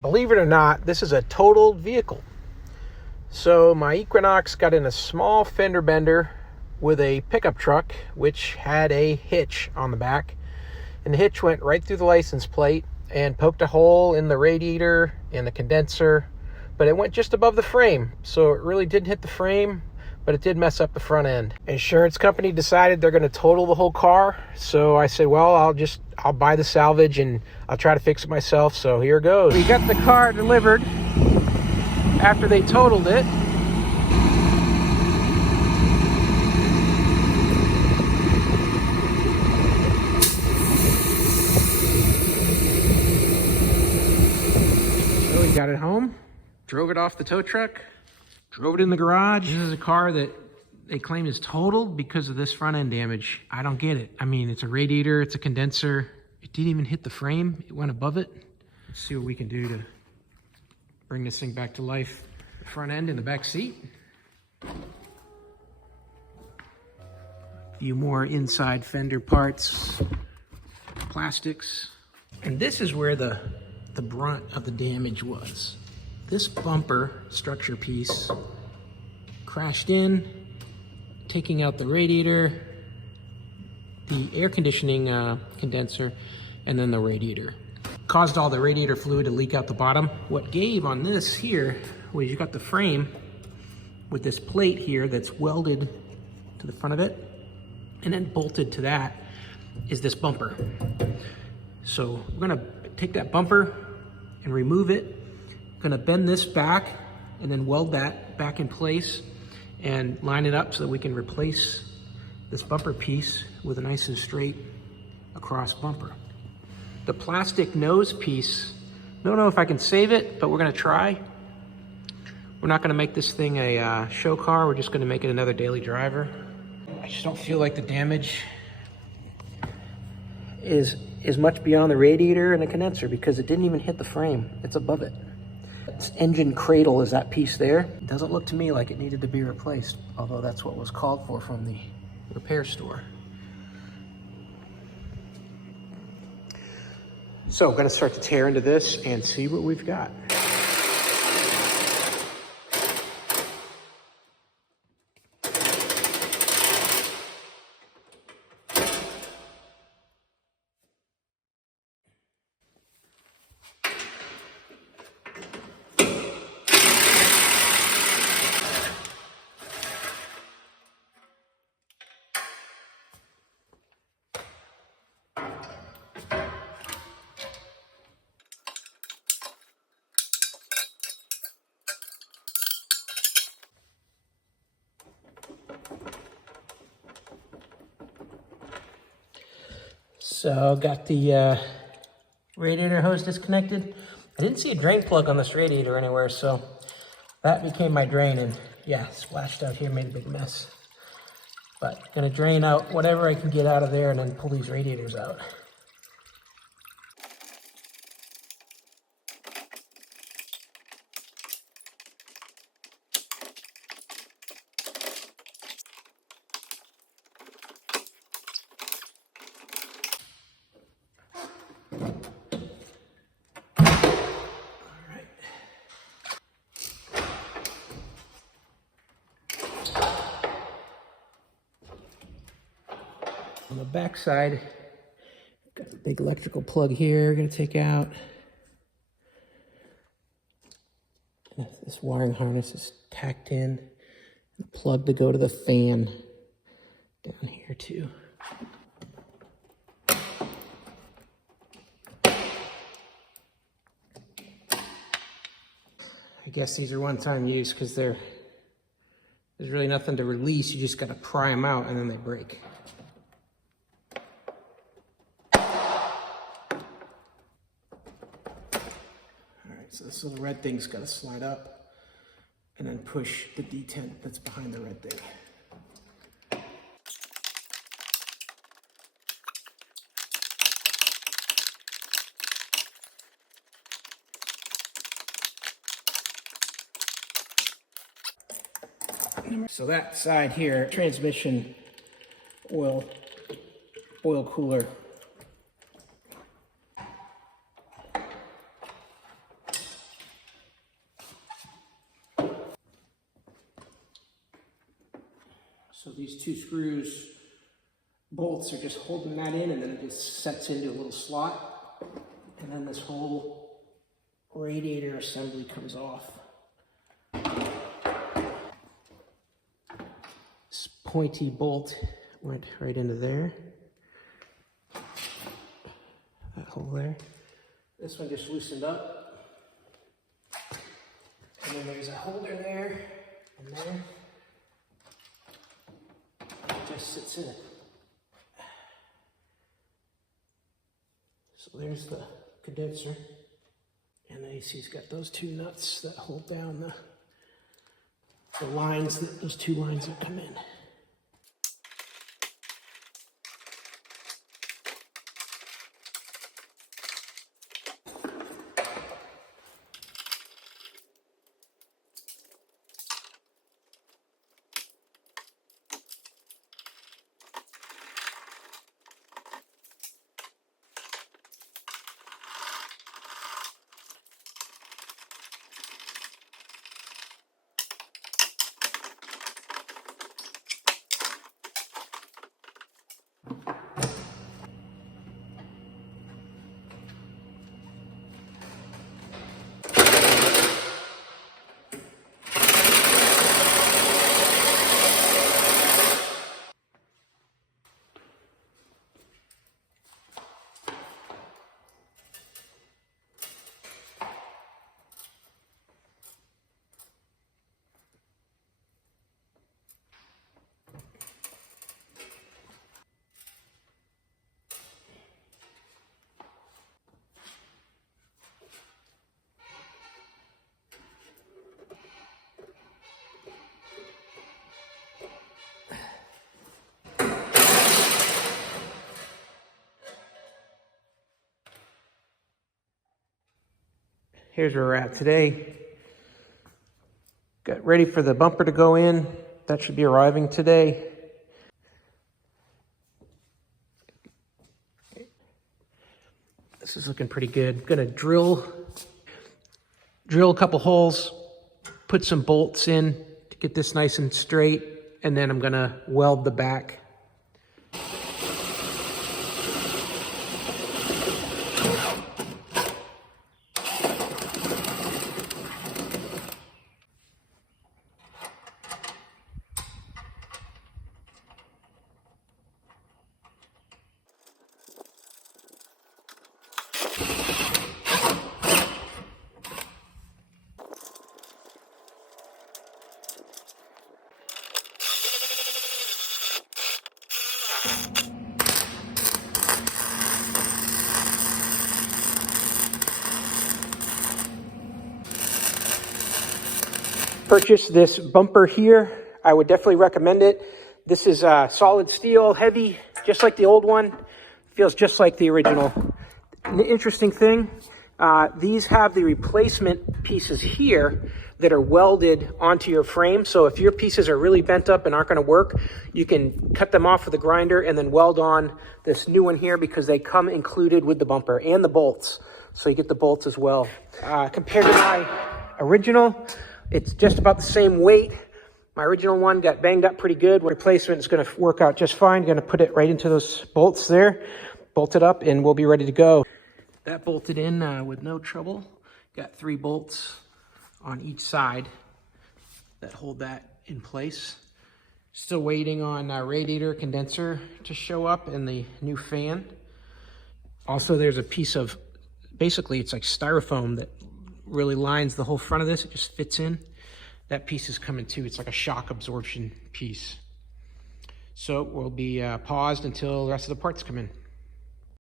Believe it or not, this is a totaled vehicle. So my Equinox got in a small fender bender with a pickup truck, which had a hitch on the back. And the hitch went right through the license plate and poked a hole in the radiator and the condenser, but it went just above the frame. So it really didn't hit the frame, but it did mess up the front end. Insurance company decided they're going to total the whole car. So I said, well, I'll buy the salvage and I'll try to fix it myself. So here goes. We got the car delivered after they totaled it. So we got it home, drove it off the tow truck, drove it in the garage. This is a car that they claim is totaled because of this front end damage. I don't get it. I mean, it's a radiator, it's a condenser. It didn't even hit the frame. It went above it. Let's see what we can do to bring this thing back to life. The front end and the back seat. A few more inside fender parts, plastics. And this is where the brunt of the damage was. This bumper structure piece crashed in, taking out the radiator, the air conditioning condenser, and then the radiator. Caused all the radiator fluid to leak out the bottom. What gave on this here was you got the frame with this plate here that's welded to the front of it, and then bolted to that is this bumper. So we're gonna take that bumper and remove it. Gonna bend this back and then weld that back in place and line it up so that we can replace this bumper piece with a nice and straight across bumper. The plastic nose piece, don't know if I can save it, but we're gonna try. We're not gonna make this thing a show car, we're just gonna make it another daily driver. I just don't feel like the damage is much beyond the radiator and the condenser because it didn't even hit the frame, it's above it. This engine cradle is that piece there. It doesn't look to me like it needed to be replaced, although that's what was called for from the repair store. So I'm gonna start to tear into this and see what we've got. So got the radiator hose disconnected. I didn't see a drain plug on this radiator anywhere, so that became my drain, and yeah, splashed out here, made a big mess. But gonna drain out whatever I can get out of there and then pull these radiators out. On the back side, got a big electrical plug here, gonna take out. This wiring harness is tacked in. The plug to go to the fan down here too. I guess these are one-time use because there's really nothing to release. You just gotta pry them out and then they break. So the red thing's got to slide up and then push the detent that's behind the red thing. So that side here, transmission oil cooler. So these two screws, bolts are just holding that in, and then it just sets into a little slot. And then this whole radiator assembly comes off. This pointy bolt went right into there. That hole there. This one just loosened up. And then there's a holder there and there. It just sits in it. So there's the condenser. And then you see it's got those two nuts that hold down the lines, those two lines that come in. Here's where we're at today. Got ready for the bumper to go in. That should be arriving today. This is looking pretty good. Gonna drill a couple holes, put some bolts in to get this nice and straight, and then I'm gonna weld the back. Purchase this bumper here. I would definitely recommend it. This is solid steel, heavy, just like the old one. Feels just like the original. The interesting thing, these have the replacement pieces here that are welded onto your frame. So if your pieces are really bent up and aren't going to work, you can cut them off with a grinder and then weld on this new one here, because they come included with the bumper and the bolts. So you get the bolts as well. Compared to my original, it's just about the same weight. My original one got banged up pretty good. Replacement is going to work out just fine. Going to put it right into those bolts there, bolt it up, and we'll be ready to go. That bolted in with no trouble. Got 3 bolts on each side that hold that in place. Still waiting on radiator condenser to show up and the new fan. Also, there's a piece of, basically it's like styrofoam that really lines the whole front of this. It just fits in. That piece is coming too. It's like a shock absorption piece. So we'll be paused until the rest of the parts come in.